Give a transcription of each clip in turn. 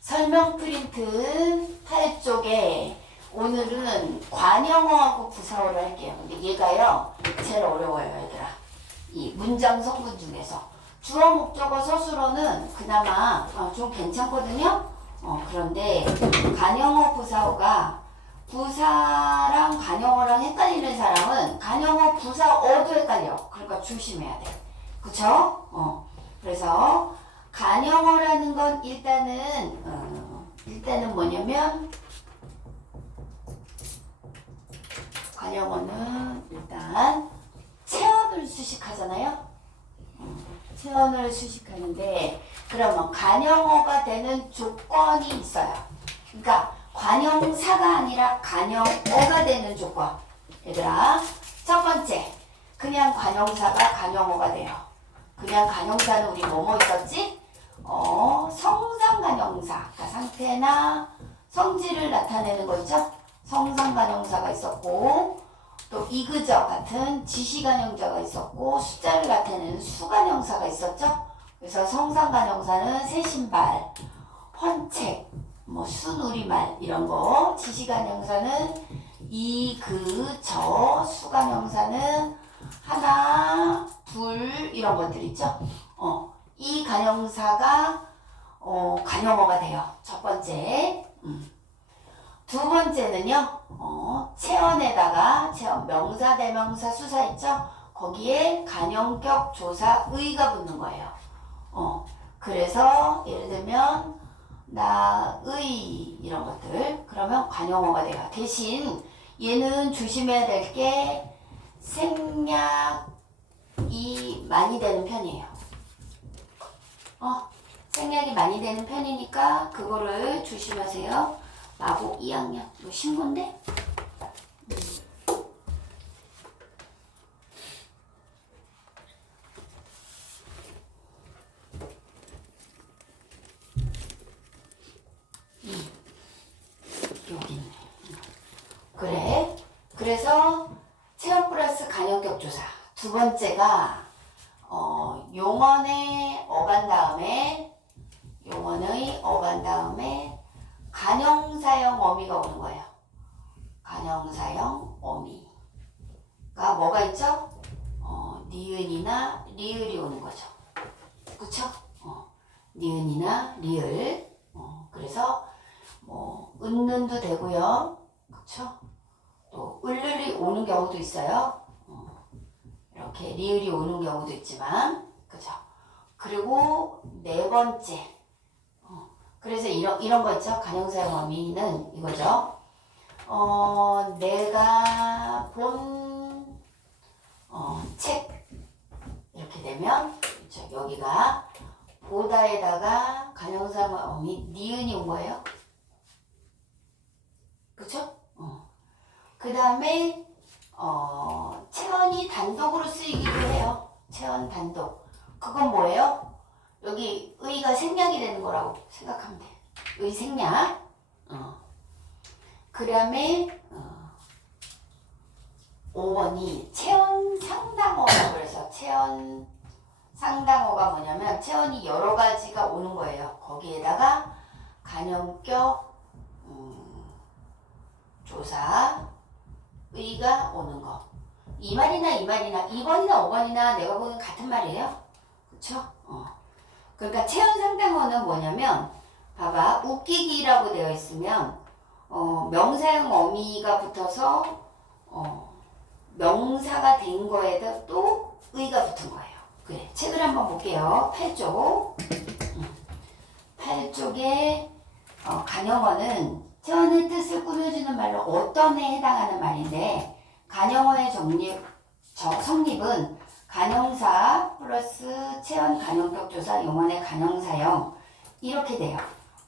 설명 프린트 8쪽에 오늘은 관형어하고 부사어를 할게요. 근데 얘가요 제일 어려워요, 얘들아. 이 문장 성분 중에서 주어, 목적어, 서술어는 그나마 좀 괜찮거든요. 그런데 관형어, 부사어가 부사랑 관형어랑 헷갈리는 사람은 관형어, 부사어도 헷갈려. 그러니까 조심해야 돼. 그쵸? 그래서 관형어라는 건 일단은 뭐냐면 관형어는 일단 체언을 수식하잖아요. 체언을 수식하는데 그러면 관형어가 되는 조건이 있어요. 그러니까 관형사가 아니라 관형어가 되는 조건. 얘들아, 첫 번째, 그냥 관형사가 관형어가 돼요. 그냥 관형사는 우리 뭐뭐 있었지? 성상관형사, 그러니까 상태나 성질을 나타내는 거 있죠? 성상관형사가 있었고, 또 이그저 같은 지시관형자가 있었고, 숫자를 나타내는 수관형사가 있었죠? 그래서 성상관형사는 새신발, 헌책, 순우리말 이런 거, 지시관형사는 이그저, 수관형사는 하나, 둘 이런 것들 있죠? 이 관형사가 관형어가 돼요. 첫 번째. 두 번째는요. 체언에다가 체언 명사, 대명사, 수사 있죠? 거기에 관형격, 조사, 의가 붙는 거예요. 그래서 예를 들면 나의 이런 것들 그러면 관형어가 돼요. 대신 얘는 조심해야 될 게 생략이 많이 되는 편이에요. 생략이 많이 되는 편이니까 그거를 조심하세요. 마고 2학년 이거 신고인데? 여기 있네. 그래. 그래서 체험 플러스 관형격 조사. 두 번째가 용언의 어간 다음에 관형사형 어미가 오는 거예요. 관형사형 어미가 뭐가 있죠? 니은이나 리을이 오는 거죠. 그쵸? 니은이나 리을. 그래서 은는도 되고요. 그쵸? 또 을을이 오는 경우도 있어요. 이렇게 리을이 오는 경우도 있지만, 그죠? 그리고 네 번째, 그래서 이런 거 있죠? 관형사형 어미는 이거죠. 내가 본 책 이렇게 되면 그렇죠? 여기가 보다에다가 관형사형 어미 니은이 온 거예요. 그쵸? 그 다음에 체언이 단독으로 쓰이기도 해요. 체언 단독. 그건 뭐예요? 여기 의가 생략이 되는 거라고 생각하면 돼. 의 생략. 그 다음에 5번이 체언 상당어라고 해서 체언 상당어가 뭐냐면 체언이 여러 가지가 오는 거예요. 거기에다가 관형격 조사 의가 오는 거. 이 말이나 2번이나 5번이나 내가 보기엔 같은 말이에요. 그쵸? 그러니까 체언 상당어는 뭐냐면 봐봐. 웃기기라고 되어 있으면 명사형 어미가 붙어서 명사가 된 거에다 또 의가 붙은 거예요. 그래. 책을 한번 볼게요. 8쪽. 8쪽에 관형어는 체언의 뜻을 꾸며주는 말로 어떤 에 해당하는 말인데 관형어의 성립은 관형사 플러스 체언 관형격 조사 용언의 관형사형 이렇게 돼요.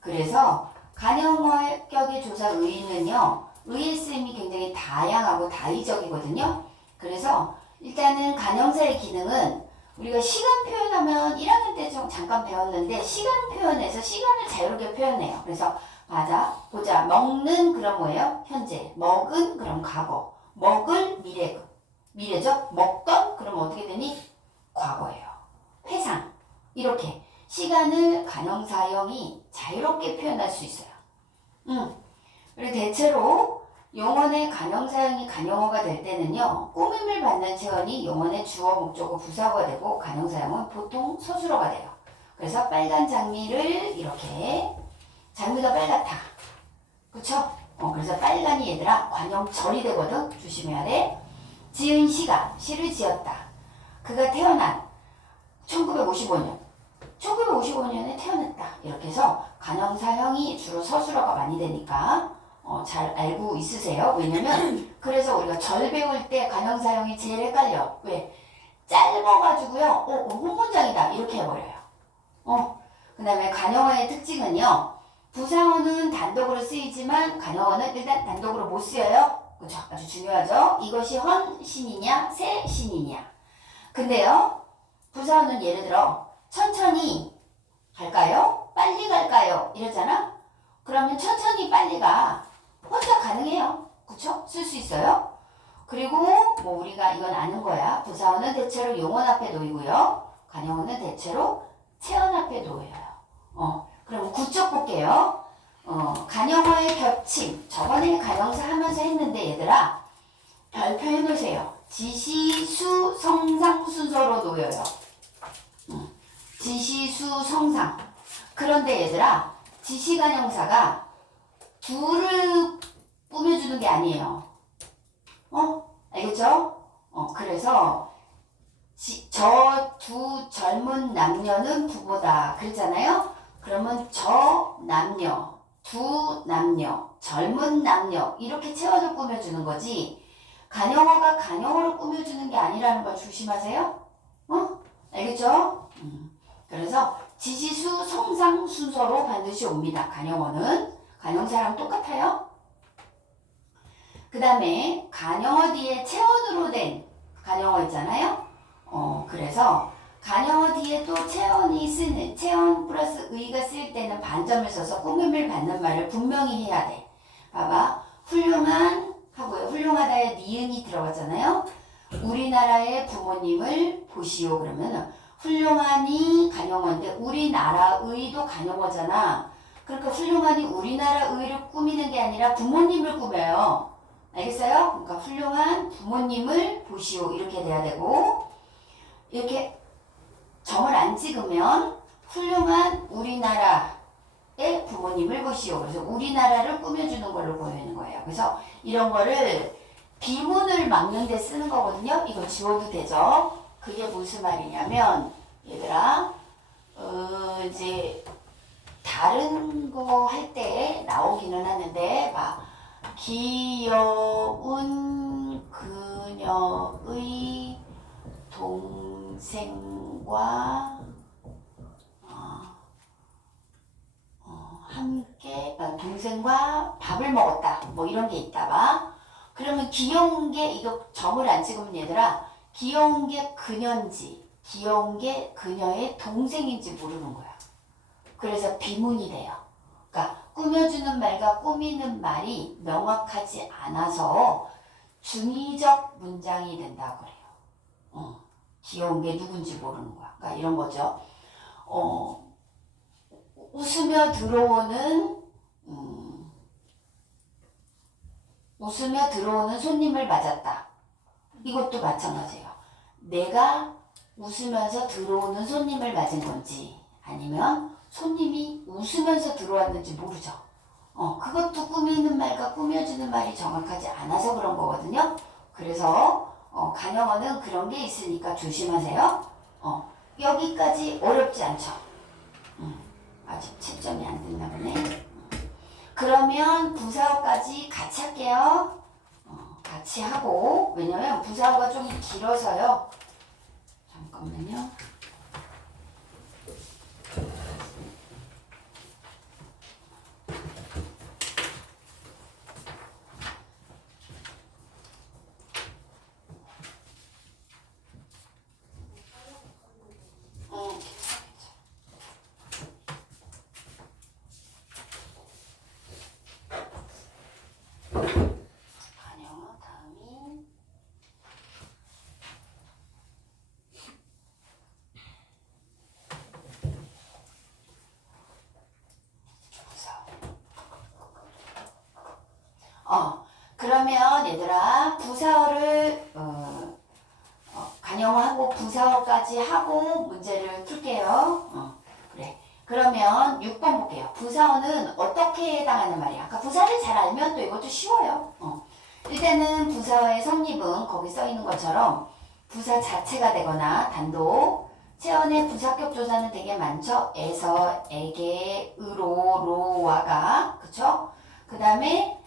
그래서 관형어격의 조사 의의는요. 의의 쓰임이 굉장히 다양하고 다의적이거든요. 그래서 일단은 관형사의 기능은 우리가 시간 표현하면 1학년 때 좀 잠깐 배웠는데 시간 표현에서 시간을 자유롭게 표현해요. 그래서 보자. 먹는 그럼 뭐예요? 현재. 먹은 그럼 과거. 먹을 미래죠. 먹던 그럼 어떻게 되니? 과거예요. 회상. 이렇게 시간을 간형사형이 자유롭게 표현할 수 있어요. 그리고 대체로 용언의 간형사형이 간형어가 될 때는요, 꾸밈을 받는 체언이 용언의 주어, 목적어, 부사어가 되고 간형사형은 보통 서술어가 돼요. 그래서 빨간 장미를 이렇게, 장미가 빨갛다. 그쵸? 그래서 빨간이 얘들아 관형절이 되거든. 조심해야 돼. 지은 시가, 시를 지었다. 그가 태어난 1955년. 1955년에 태어났다. 이렇게 해서 간형사형이 주로 서술어가 많이 되니까 잘 알고 있으세요. 왜냐면 그래서 우리가 절 배울 때 간형사형이 제일 헷갈려. 왜? 짧아가지고요. 홍문장이다. 이렇게 해버려요. 그 다음에 간형어의 특징은요. 부사어는 단독으로 쓰이지만 간형어는 일단 단독으로 못 쓰여요. 그렇죠? 아주 중요하죠. 이것이 헌신이냐 새신이냐. 근데요. 부사어는 예를 들어 천천히 갈까요? 빨리 갈까요? 이러잖아. 그러면 천천히 빨리가 혼자 가능해요. 그쵸? 쓸 수 있어요. 그리고 뭐 우리가 이건 아는 거야. 부사어는 대체로 용언 앞에 놓이고요. 간형어는 대체로 체언 앞에 놓여요. 그럼 구적 볼게요. 간형어의 겹침. 저번에 간형사 하면서 했는데 얘들아 별표 해놓으세요. 지시, 수, 성상 순서로 놓여요. 지시, 수, 성상. 그런데 얘들아 지시간형사가 둘을 꾸며주는 게 아니에요. 알겠죠? 그래서 저 두 젊은 남녀는 부부다. 그랬잖아요? 그러면 저 남녀, 두 남녀, 젊은 남녀 이렇게 체언을 꾸며주는 거지 간형어가 간형어로 꾸며주는 게 아니라는 걸 조심하세요. 알겠죠? 그래서 지시수, 성상 순서로 반드시 옵니다. 간형어는. 간형사랑 똑같아요. 그 다음에 간형어 뒤에 체언으로 된 간형어 있잖아요. 그래서 간형어 뒤에 또 체언이 쓰는, 체언 플러스 의가 쓸 때는 반점을 써서 꾸밈을 받는 말을 분명히 해야 돼. 봐봐. 훌륭한 하고요. 훌륭하다에 니은이 들어갔잖아요. 우리나라의 부모님을 보시오. 그러면 훌륭한이 간형어인데 우리나라의도 간형어잖아. 그러니까 훌륭한이 우리나라의를 꾸미는 게 아니라 부모님을 꾸며요. 알겠어요? 그러니까 훌륭한 부모님을 보시오. 이렇게 돼야 되고 이렇게 점을 안 찍으면 훌륭한 우리나라의 부모님을 보시오. 그래서 우리나라를 꾸며주는 걸로 보이는 거예요. 그래서 이런 거를 비문을 막는 데 쓰는 거거든요. 이거 지워도 되죠? 그게 무슨 말이냐면 얘들아 이제 다른 거 할 때 나오기는 하는데 막 귀여운 그녀의 동생과 함께 동생과 밥을 먹었다. 뭐 이런 게 있다 봐. 그러면 귀여운 게 이거 점을 안 찍으면 얘들아 귀여운 게 그녀인지 귀여운 게 그녀의 동생인지 모르는 거야. 그래서 비문이 돼요. 그러니까 꾸며주는 말과 꾸미는 말이 명확하지 않아서 중의적 문장이 된다고 그래요. 귀여운 게 누군지 모르는 거야. 그러니까 이런 거죠. 웃으며 들어오는 손님을 맞았다. 이것도 마찬가지예요. 내가 웃으면서 들어오는 손님을 맞은 건지 아니면 손님이 웃으면서 들어왔는지 모르죠. 그것도 꾸미는 말과 꾸며주는 말이 정확하지 않아서 그런 거거든요. 그래서 간형어는 그런 게 있으니까 조심하세요. 여기까지 어렵지 않죠. 아직 채점이 안 됐나 보네. 그러면 부사어까지 같이 할게요. 같이 하고 왜냐면 부사어가 좀 길어서요. 잠깐만요. 간형어 다음이 그러면 얘들아 부사어를 간영어하고 부사어까지 하고 문제를 풀게요. 그래. 그러면 6번 볼게요. 부사어는 어떻게 해당하는 말이야? 아까 부사를 잘 알면 또 이것도 쉬워요. 일단은 부사어의 성립은 거기 써 있는 것처럼 부사 자체가 되거나 단독. 체언의 부사격 조사는 되게 많죠. 에서, 에게, 으로, 로와가, 그쵸? 그 다음에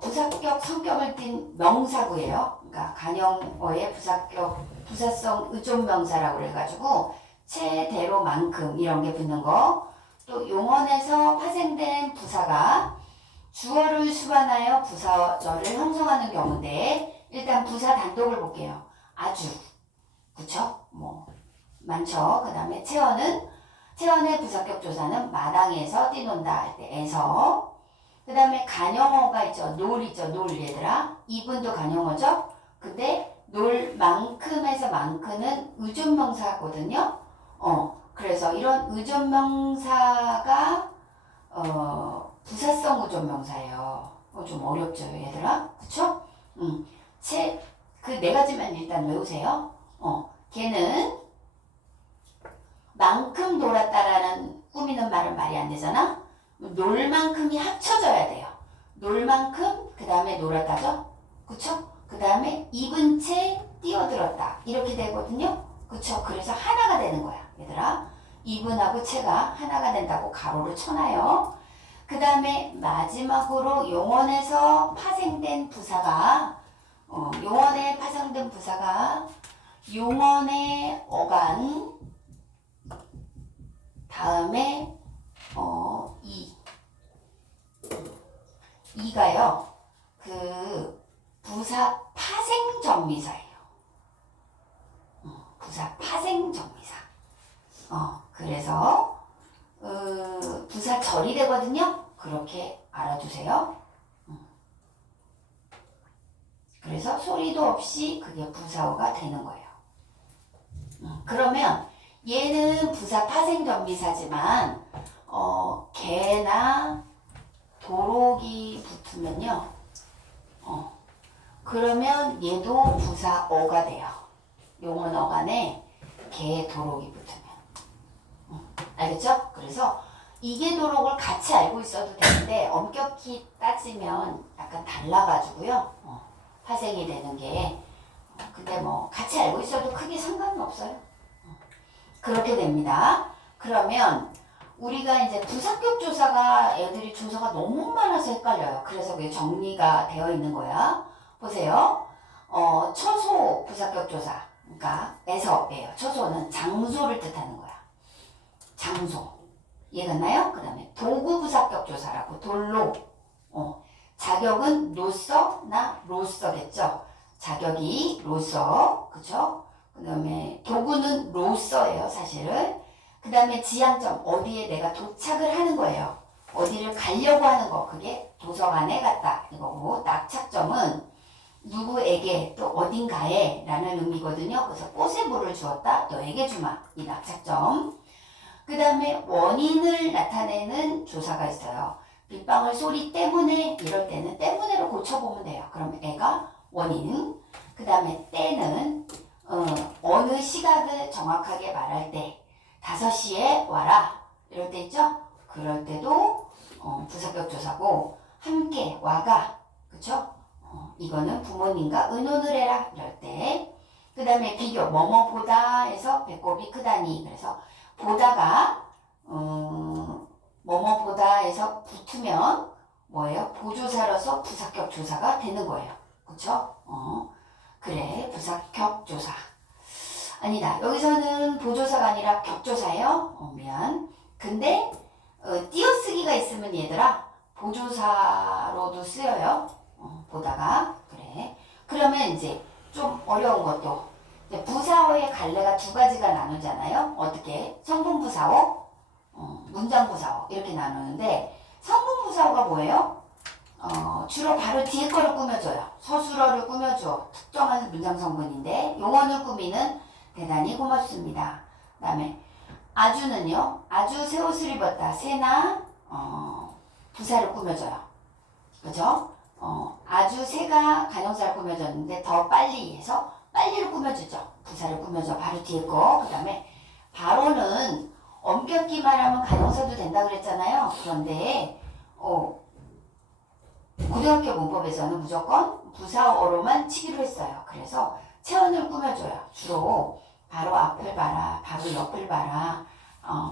부사격 성격을 띤 명사구예요. 그러니까 간영어의 부사성 의존명사라고 그래가지고 체대로만큼 이런 게 붙는 거. 또 용언에서 파생된 부사가 주어를 수반하여 부사절을 형성하는 경우인데 일단 부사 단독을 볼게요. 아주, 그쵸? 뭐 많죠. 그 다음에 체언의 부사격 조사는 마당에서 뛰논다 할 때 에서. 그 다음에 간영어가 있죠. 놀이죠. 놀 얘들아. 이분도 간영어죠. 근데 놀만큼에서 만큼은 의존명사거든요. 그래서 이런 의존명사가 부사성 의존명사예요. 좀 어렵죠, 얘들아. 그쵸? 그 네 가지만 일단 외우세요. 걔는 만큼 놀았다라는 꾸미는 말은 말이 안 되잖아. 놀만큼이 합쳐져야 돼요. 놀만큼, 그 다음에 놀았다죠? 그쵸? 그 다음에 입은 채 뛰어들었다. 이렇게 되거든요. 그쵸? 그래서 하나가 되는 거야, 얘들아. 입은하고 채가 하나가 된다고 가로를 쳐놔요. 그 다음에 마지막으로 용언에서 파생된 부사가 용언에 파생된 부사가 용언의 어간 다음에 이가요 그 부사 파생 정미사예요. 부사 파생 정미사. 그래서 부사절이 되거든요. 그렇게 알아두세요. 그래서 소리도 없이 그게 부사어가 되는 거예요. 그러면 얘는 부사 파생 정비사지만 개나 도록이 붙으면요. 그러면 얘도 부사어가 돼요. 용언 어간에 개, 도록이 붙으면. 알겠죠? 그래서 이게 도록을 같이 알고 있어도 되는데 엄격히 따지면 약간 달라가지고요. 파생이 되는 게. 근데 뭐 같이 알고 있어도 크게 상관은 없어요. 그렇게 됩니다. 그러면 우리가 이제 부사격 조사가 애들이 조사가 너무 많아서 헷갈려요. 그래서 그게 정리가 되어 있는 거야. 보세요. 처소 부사격 조사. 그러니까 에서예요. 처소는 장소를 뜻하는 거야. 장소. 이해갔나요? 그 다음에 도구 부사격 조사라고 돌로. 자격은 노서나 로서겠죠. 자격이 로서. 그쵸? 그 다음에 도구는 로서예요. 사실은. 그 다음에 지향점. 어디에 내가 도착을 하는 거예요. 어디를 가려고 하는 거. 그게 도서관에 갔다. 이거고 낙착점은 누구에게 또 어딘가에 라는 의미거든요. 그래서 꽃에 물을 주었다. 너에게 주마. 이 낙착점. 그 다음에 원인을 나타내는 조사가 있어요. 빗방울 소리 때문에 이럴 때는 때문에로 고쳐보면 돼요. 그럼 애가 원인. 그 다음에 때는 어느 시각을 정확하게 말할 때 5시에 와라. 이럴 때 있죠? 그럴 때도 부사격 조사고 함께 와가. 그쵸? 이거는 부모님과 의논을 해라. 이럴 때. 그 다음에 비교. 뭐뭐 보다 해서 배꼽이 크다니. 그래서 보다가 뭐뭐 보다 해서 붙으면 뭐예요? 보조사로서 부사격 조사가 되는 거예요. 그쵸? 그래. 부사격 조사. 아니다. 여기서는 보조사가 아니라 격조사예요. 미안. 근데 띄어쓰기가 있으면 얘들아 보조사로도 쓰여요. 보다가. 그래. 그러면 이제 좀 어려운 것도 부사어의 갈래가 두 가지가 나누잖아요. 어떻게? 성분부사어, 문장부사어 이렇게 나누는데 성분부사어가 뭐예요? 주로 바로 뒤에 거를 꾸며줘요. 서술어를 꾸며줘. 특정한 문장 성분인데 용언을 꾸미는 대단히 고맙습니다. 그 다음에 아주는요. 아주 새 옷을 입었다. 새나 부사를 꾸며줘요. 그죠? 아주 새가 간형사를 꾸며줬는데 더 빨리 해서 빨리를 꾸며주죠. 부사를 꾸며줘. 바로 뒤에 거. 그 다음에 바로는 엄격히 말하면 간형사도 된다 그랬잖아요. 그런데 고등학교 문법에서는 무조건 부사어로만 치기로 했어요. 그래서 체언을 꾸며줘요. 주로 바로 앞을 봐라, 바로 옆을 봐라,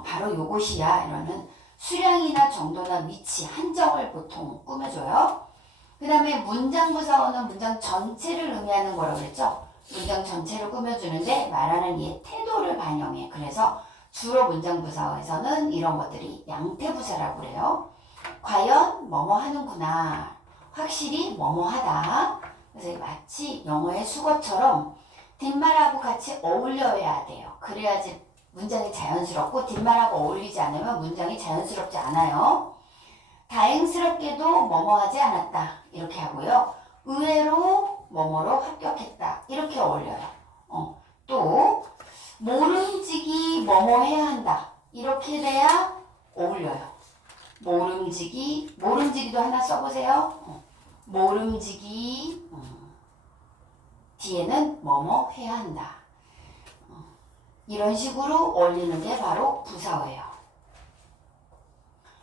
바로 요것이야 이러는 수량이나 정도나 위치, 한정을 보통 꾸며줘요. 그 다음에 문장 부사어는 문장 전체를 의미하는 거라고 그랬죠. 문장 전체를 꾸며주는데 말하는 이의 태도를 반영해. 그래서 주로 문장 부사어에서는 이런 것들이 양태부사라고 그래요. 과연 뭐뭐 하는구나. 확실히 뭐뭐 하다. 그래서 마치 영어의 수거처럼 뒷말하고 같이 어울려야 돼요. 그래야지 문장이 자연스럽고 뒷말하고 어울리지 않으면 문장이 자연스럽지 않아요. 다행스럽게도 뭐뭐 하지 않았다. 이렇게 하고요. 의외로 뭐뭐로 합격했다. 이렇게 어울려요. 또 모름지기 뭐뭐 해야 한다. 이렇게 돼야 어울려요. 모름지기도 하나 써보세요. 모름지기 뒤에는 뭐뭐 해야 한다. 이런 식으로 어울리는 게 바로 부사어예요.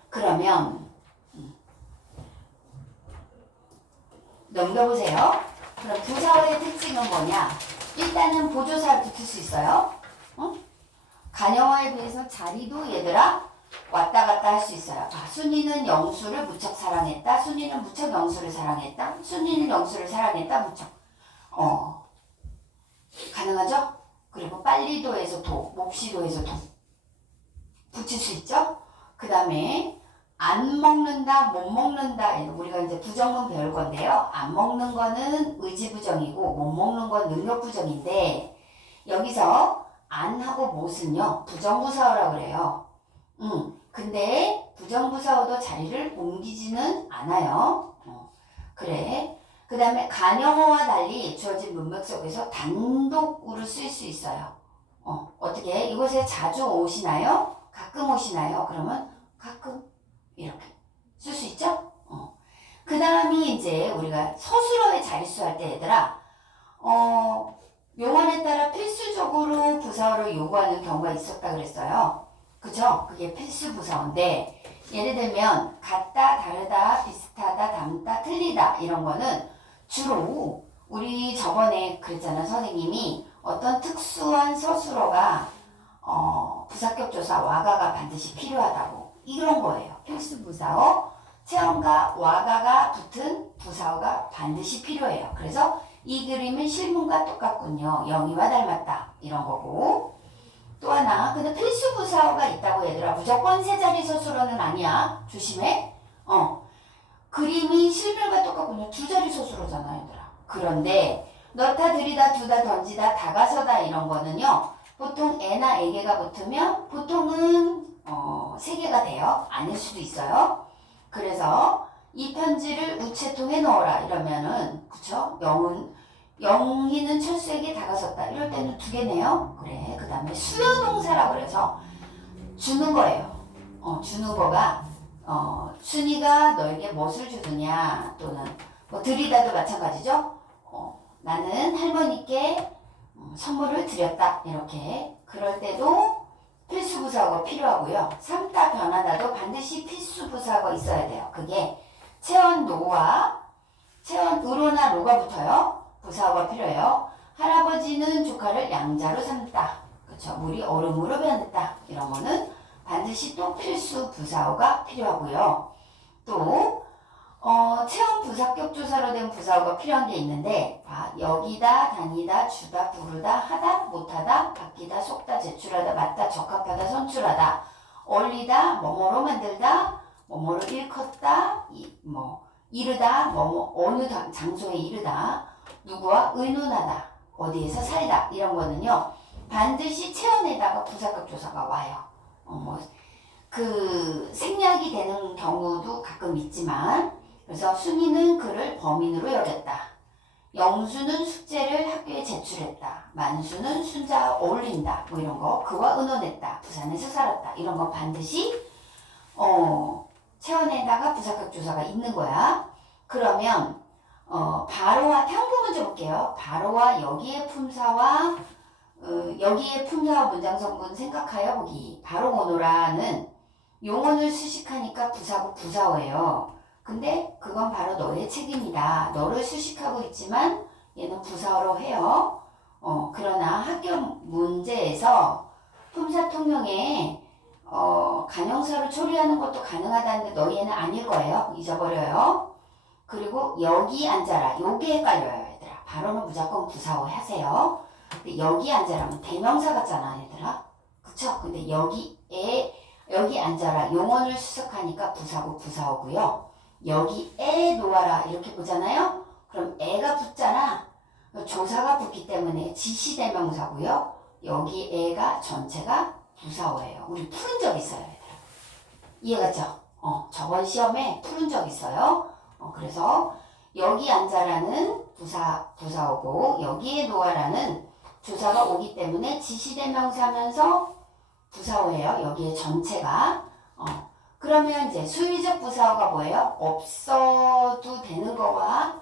그러면 넘겨보세요. 그럼 부사어의 특징은 뭐냐? 일단은 보조사 붙을 수 있어요. 간영어에 비해서 자리도 얘들아 왔다 갔다 할 수 있어요. 순이는 영수를 무척 사랑했다. 순이는 무척 영수를 사랑했다. 순이는 영수를 사랑했다. 무척. 가능하죠? 그리고 빨리도에서 도, 몹시도에서 도 붙일 수 있죠? 그 다음에 안 먹는다, 못 먹는다. 우리가 이제 부정문 배울 건데요. 안 먹는 거는 의지부정이고 못 먹는 건 능력부정인데 여기서 안 하고 못은요 부정부사어라고 그래요. 근데 부정부사어도 자리를 옮기지는 않아요. 그래. 그 다음에 간영어와 달리 주어진 문맥 속에서 단독으로 쓰일 수 있어요. 어떻게? 이곳에 자주 오시나요? 가끔 오시나요? 그러면 가끔 이렇게 쓸 수 있죠? 그 다음이 이제 우리가 서술어의 자릿수 할 때 얘들아 용언에 따라 필수적으로 부사어를 요구하는 경우가 있었다 그랬어요. 그죠? 그게 필수 부사어인데 예를 들면 같다, 다르다, 비슷하다, 닮다, 틀리다 이런 거는 주로 우리 저번에 그랬잖아. 선생님이 어떤 특수한 서술어가 부사격 조사 와가가 반드시 필요하다고 이런 거예요. 필수 부사어 체언과 와가가 붙은 부사어가 반드시 필요해요. 그래서 이 그림은 실문과 똑같군요. 영희와 닮았다 이런 거고 또 하나 근데 필수 부사어가 있다고 얘들아 무조건 세 자리 서술어는 아니야. 조심해. 그림이 실물과 똑같군요. 두 자리 서술어잖아 얘들아. 그런데 넣다, 들이다, 두다, 던지다, 다가서다 이런 거는요. 보통 애나 애개가 붙으면 보통은 세 개가 돼요. 아닐 수도 있어요. 그래서 이 편지를 우체통에 넣어라 이러면은 그쵸? 영희는 철수에게 다가섰다. 이럴 때는 두 개네요. 그래. 그 다음에 수요동사라고 그래서 주는 거예요. 주는 거가 순이가 너에게 무엇을 주느냐 또는 뭐 드리다도 마찬가지죠. 나는 할머니께 선물을 드렸다. 이렇게 그럴 때도 필수부사어가 필요하고요. 삼다 변하다도 반드시 필수부사어가 있어야 돼요. 그게 체언노와 체언으로나 로가 붙어요. 부사어가 필요해요. 할아버지는 조카를 양자로 삼다. 그쵸? 물이 얼음으로 변했다. 이런 거는 반드시 또 필수 부사어가 필요하고요. 또 체험 부사격 조사로 된 부사어가 필요한 게 있는데 여기다, 다니다, 주다, 부르다, 하다, 못하다, 바뀌다, 속다, 제출하다, 맞다, 적합하다, 선출하다, 어울리다, 뭐뭐로 만들다, 뭐뭐를 일컫다, 이르다, 어느 장소에 이르다, 누구와 의논하다, 어디에서 살다 이런 거는요 반드시 체언에다가 부사격 조사가 와요. 그 생략이 되는 경우도 가끔 있지만 그래서 순이는 그를 범인으로 여겼다. 영수는 숙제를 학교에 제출했다. 만수는 순자와 어울린다. 뭐 이런 거 그와 의논했다. 부산에서 살았다. 이런 거 반드시 체언에다가 부사격 조사가 있는 거야. 그러면 바로와 한국 문제 볼게요. 바로와 여기에 품사와 여기에 품사와 문장성분 생각하여 보기. 바로 오너라는 용언을 수식하니까 부사고 부사어예요. 근데 그건 바로 너의 책임이다. 너를 수식하고 있지만 얘는 부사어로 해요. 그러나 학교 문제에서 품사 통용에 간형사로 처리하는 것도 가능하다는데 너희는 아닐 거예요. 잊어버려요. 그리고 여기 앉아라. 요게 헷갈려요, 얘들아. 바로는 무조건 부사어 하세요. 근데 여기 앉아라면 대명사 같잖아, 얘들아. 그쵸? 근데 여기 앉아라. 용언을 수석하니까 부사고 부사어고요. 여기 애 놓아라. 이렇게 보잖아요. 그럼 애가 붙잖아. 조사가 붙기 때문에 지시대명사고요. 여기 애가 전체가 부사어예요. 우리 푸른 적 있어요, 얘들아. 이해갔죠? 저번 시험에 푸른 적 있어요. 그래서 여기 앉아라는 부사어고 여기에 놓아라는 조사가 오기 때문에 지시대명사면서 부사어예요. 여기에 전체가. 그러면 이제 수위적 부사어가 뭐예요? 없어도 되는 거와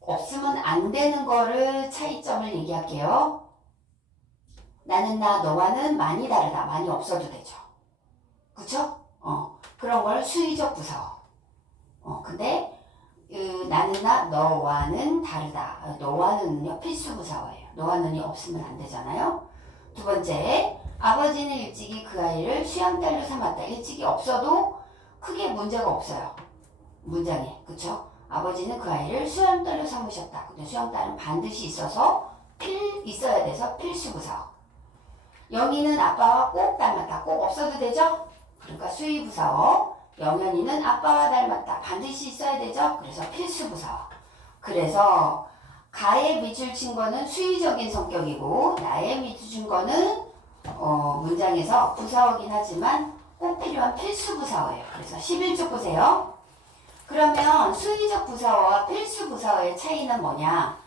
없으면 안 되는 거를 차이점을 얘기할게요. 나는 너와는 많이 다르다. 많이 없어도 되죠. 그쵸? 그런 걸 수위적 부사어. 근데 나는 너와는 다르다. 너와는요 필수 부사어예요. 너와는이 없으면 안 되잖아요. 두 번째, 아버지는 일찍이 그 아이를 수양딸로 삼았다. 일찍이 없어도 크게 문제가 없어요. 문장에. 그쵸? 아버지는 그 아이를 수양딸로 삼으셨다. 근데 수양딸은 반드시 있어야 돼서 필수 부사어. 영희는 아빠와 꼭 닮았다. 꼭 없어도 되죠? 그러니까 수위 부사어. 영현이는 아빠와 닮았다. 반드시 있어야 되죠? 그래서 필수 부사어. 그래서 가의 밑줄 친 거는 수위적인 성격이고 나의 밑줄 친 거는 문장에서 부사어긴 하지만 꼭 필요한 필수 부사어예요. 그래서 11쪽 보세요. 그러면 수위적 부사어와 필수 부사어의 차이는 뭐냐?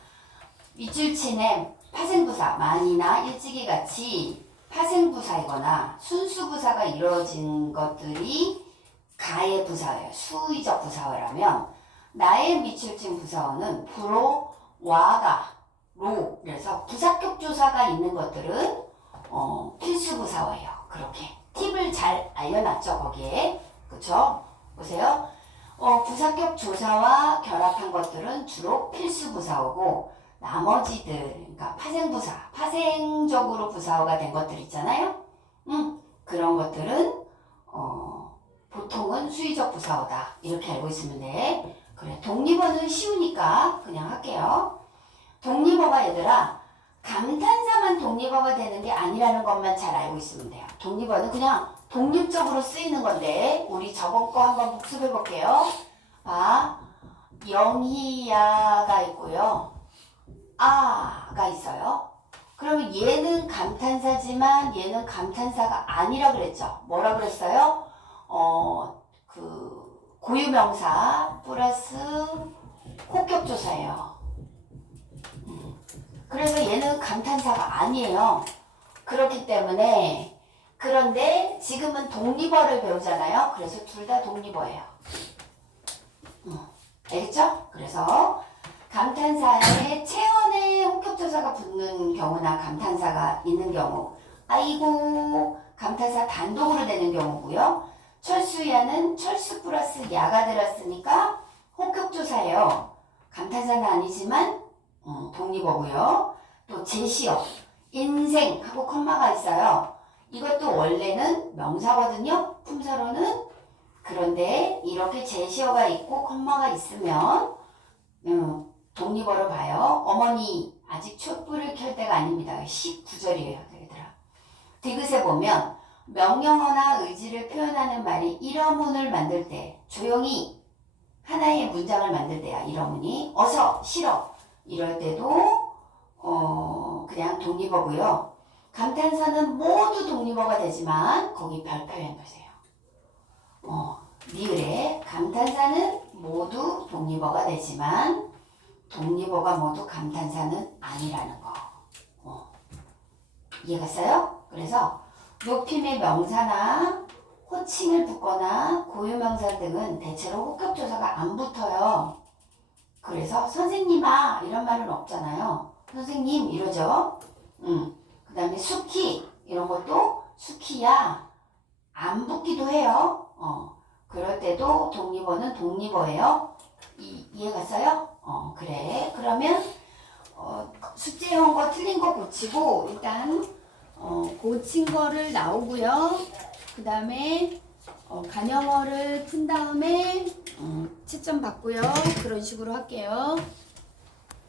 밑줄 친의 파생부사, 만이나 일찍이 같이 파생부사이거나 순수부사가 이루어진 것들이 가의 부사예요. 수위적 부사어라면 나의 밑줄 친 부사어는 부로, 와가, 로 그래서 부사격 조사가 있는 것들은 필수 부사어예요. 그렇게 팁을 잘 알려놨죠 거기에. 그쵸? 보세요. 부사격 조사와 결합한 것들은 주로 필수 부사어고 나머지들 그러니까 파생부사, 파생적으로 부사어가 된 것들 있잖아요. 그런 것들은 보통은 수위적 부사어다. 이렇게 알고 있으면 돼. 그래, 독립어는 쉬우니까 그냥 할게요. 독립어가 얘들아 감탄사만 독립어가 되는 게 아니라는 것만 잘 알고 있으면 돼요. 독립어는 그냥 독립적으로 쓰이는 건데 우리 저번 거 한번 복습해 볼게요. 영희야가 있고요. 아가 있어요. 그러면 얘는 감탄사지만 얘는 감탄사가 아니라 그랬죠. 뭐라 그랬어요? 고유명사 플러스 혹격조사예요. 그래서 얘는 감탄사가 아니에요. 그렇기 때문에 그런데 지금은 독립어를 배우잖아요. 그래서 둘 다 독립어예요. 알겠죠? 그래서 감탄사에 체언에 혹격조사가 붙는 경우나 감탄사가 있는 경우 아이고 감탄사 단독으로 되는 경우고요. 철수야는 철수 플러스 야가 들었으니까 혹격조사예요. 감탄사는 아니지만 독립어고요. 또 제시어 인생하고 콤마가 있어요. 이것도 원래는 명사거든요. 품사로는. 그런데 이렇게 제시어가 있고 콤마가 있으면 독립어로 봐요. 어머니 아직 촛불을 켤 때가 아닙니다. 19절이에요. 얘들아. 디귿에 보면 명령어나 의지를 표현하는 말이 일어문을 만들 때 조용히 하나의 문장을 만들 때야. 일어문이 어서 싫어 이럴 때도 그냥 독립어고요. 감탄사는 모두 독립어가 되지만 거기 별 표현 보세요. 니을에 감탄사는 모두 독립어가 되지만 독립어가 모두 감탄사는 아니라는 거. 이해갔어요? 그래서 높임의 명사나 호칭을 붙거나 고유명사 등은 대체로 혹격조사가 안 붙어요. 그래서 선생님아 이런 말은 없잖아요. 선생님 이러죠. 그 다음에 수키 이런 것도 수키야 안 붙기도 해요. 그럴 때도 독립어는 독립어예요. 이해 갔어요? 그래. 그러면 숙제용 거 틀린 거 고치고 일단 고친 거를 나오고요. 그 다음에 간영어를 푼 다음에 채점 받고요. 그런 식으로 할게요.